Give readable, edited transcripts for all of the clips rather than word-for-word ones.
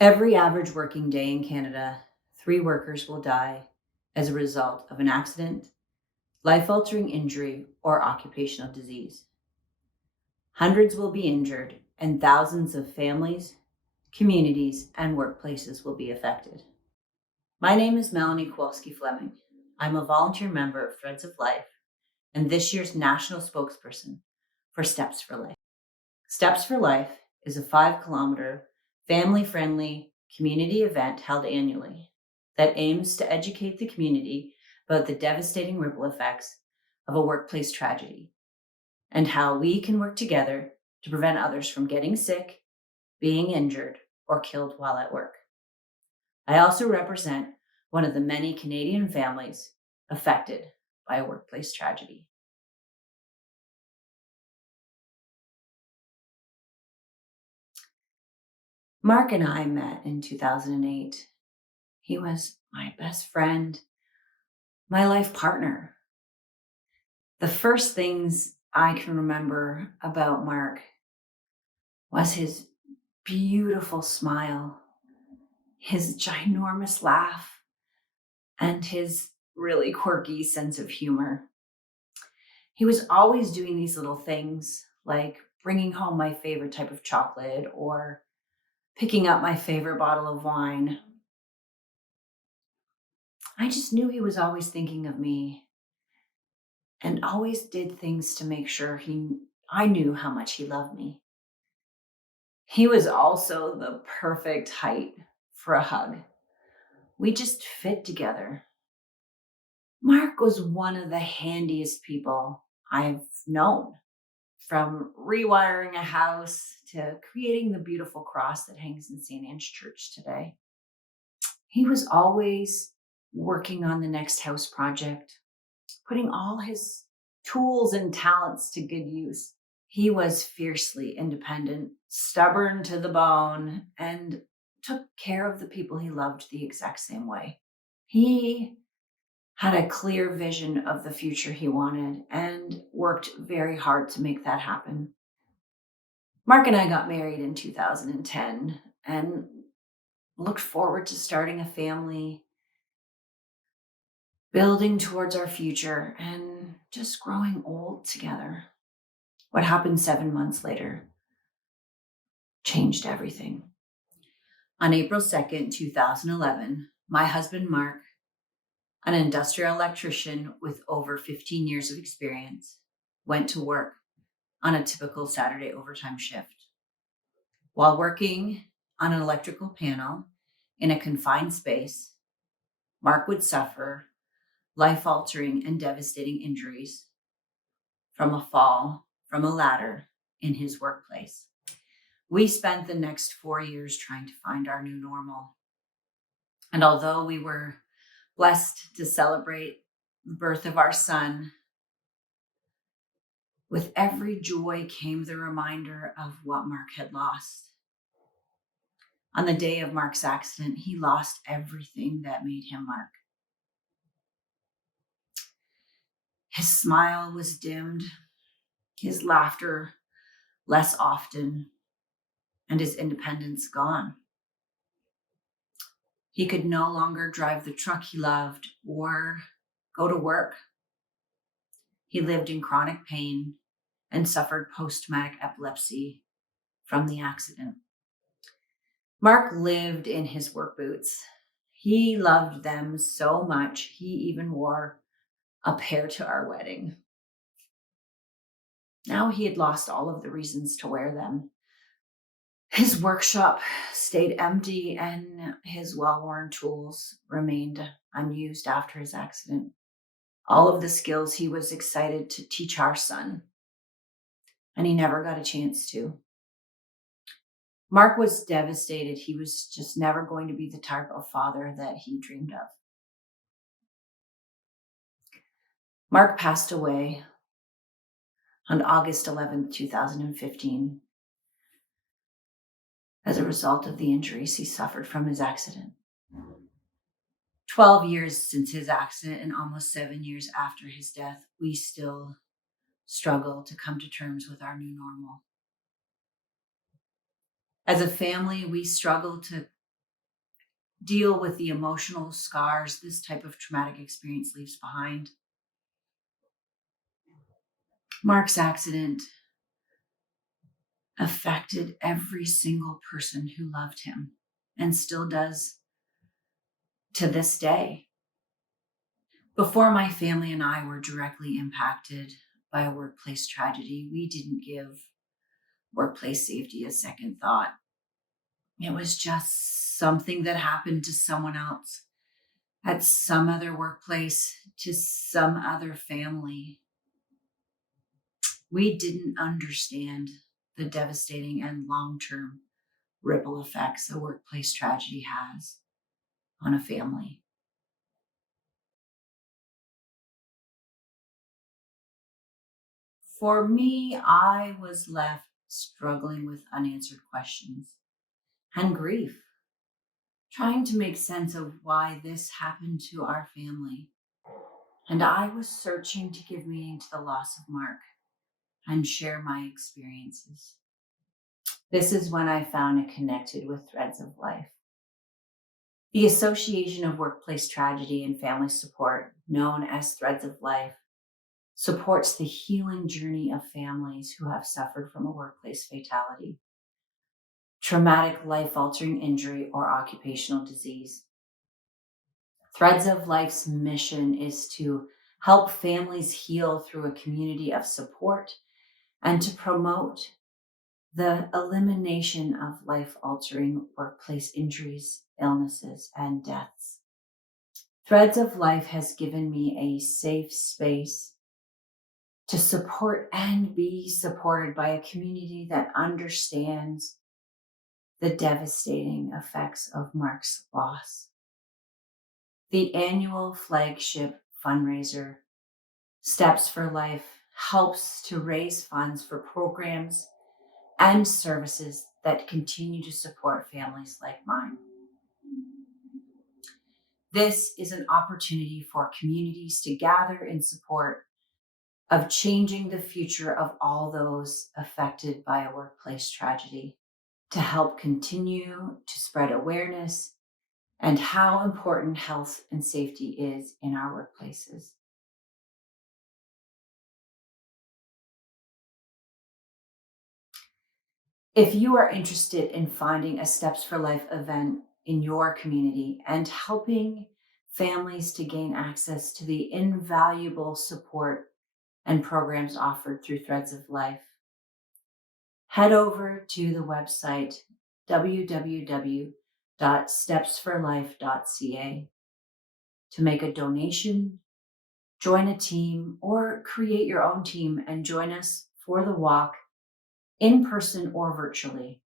Every average working day in Canada, 3 workers will die as a result of an accident, life-altering injury, or occupational disease. Hundreds will be injured, and thousands of families, communities, and workplaces will be affected. My name is Melanie Kowalski-Fleming. I'm a volunteer member of Threads of Life and this year's national spokesperson for Steps for Life. Steps for Life is a 5-kilometer, family-friendly community event held annually that aims to educate the community about the devastating ripple effects of a workplace tragedy and how we can work together to prevent others from getting sick, being injured, or killed while at work. I also represent one of the many Canadian families affected by a workplace tragedy. Mark and I met in 2008. He was my best friend, my life partner. The first things I can remember about Mark was his beautiful smile, his ginormous laugh, and his really quirky sense of humor. He was always doing these little things like bringing home my favorite type of chocolate or picking up my favorite bottle of wine. I just knew he was always thinking of me and always did things to make sure I knew how much he loved me. He was also the perfect height for a hug. We just fit together. Mark was one of the handiest people I've known, from rewiring a house to creating the beautiful cross that hangs in St. Anne's Church today. He was always working on the next house project, putting all his tools and talents to good use. He was fiercely independent, stubborn to the bone, and took care of the people he loved the exact same way. He had a clear vision of the future he wanted and worked very hard to make that happen. Mark and I got married in 2010 and looked forward to starting a family, building towards our future, and just growing old together. What happened 7 months later changed everything. On April 2nd, 2011, my husband, Mark, an industrial electrician with over 15 years of experience, went to work on a typical Saturday overtime shift. While working on an electrical panel in a confined space, Mark would suffer life-altering and devastating injuries from a fall from a ladder in his workplace. We spent the next 4 years trying to find our new normal. And although we were blessed to celebrate the birth of our son, with every joy came the reminder of what Mark had lost. On the day of Mark's accident, he lost everything that made him Mark. His smile was dimmed, his laughter less often, and his independence gone. He could no longer drive the truck he loved or go to work. He lived in chronic pain and suffered post-traumatic epilepsy from the accident. Mark lived in his work boots. He loved them so much, he even wore a pair to our wedding. Now he had lost all of the reasons to wear them. His workshop stayed empty and his well-worn tools remained unused after his accident. All of the skills he was excited to teach our son, and he never got a chance to. Mark was devastated. He was just never going to be the type of father that he dreamed of. Mark passed away on August 11th, 2015, as a result of the injuries he suffered from his accident. 12 years since his accident and almost 7 years after his death, we still struggle to come to terms with our new normal. As a family, we struggle to deal with the emotional scars this type of traumatic experience leaves behind. Mark's accident affected every single person who loved him and still does to this day. Before my family and I were directly impacted by a workplace tragedy, we didn't give workplace safety a second thought. It was just something that happened to someone else at some other workplace, to some other family. We didn't understand the devastating and long-term ripple effects a workplace tragedy has on a family. For me, I was left struggling with unanswered questions and grief, trying to make sense of why this happened to our family. And I was searching to give meaning to the loss of Mark and share my experiences. This is when I found and connected with Threads of Life. The Association of Workplace Tragedy and Family Support, known as Threads of Life, supports the healing journey of families who have suffered from a workplace fatality, traumatic life-altering injury, or occupational disease. Threads of Life's mission is to help families heal through a community of support and to promote the elimination of life-altering workplace injuries, illnesses, and deaths. Threads of Life has given me a safe space to support and be supported by a community that understands the devastating effects of Mark's loss. The annual flagship fundraiser, Steps for Life, helps to raise funds for programs and services that continue to support families like mine. This is an opportunity for communities to gather in support of changing the future of all those affected by a workplace tragedy, to help continue to spread awareness and how important health and safety is in our workplaces. If you are interested in finding a Steps for Life event in your community and helping families to gain access to the invaluable support and programs offered through Threads of Life, head over to the website www.stepsforlife.ca to make a donation, join a team, or create your own team and join us for the walk in person or virtually.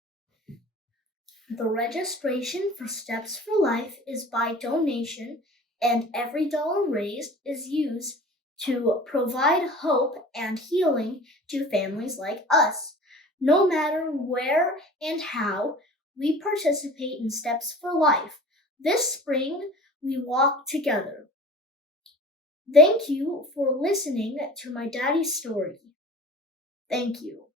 The registration for Steps for Life is by donation, and every dollar raised is used to provide hope and healing to families like us. No matter where and how, we participate in Steps for Life. This spring, we walk together. Thank you for listening to my daddy's story. Thank you.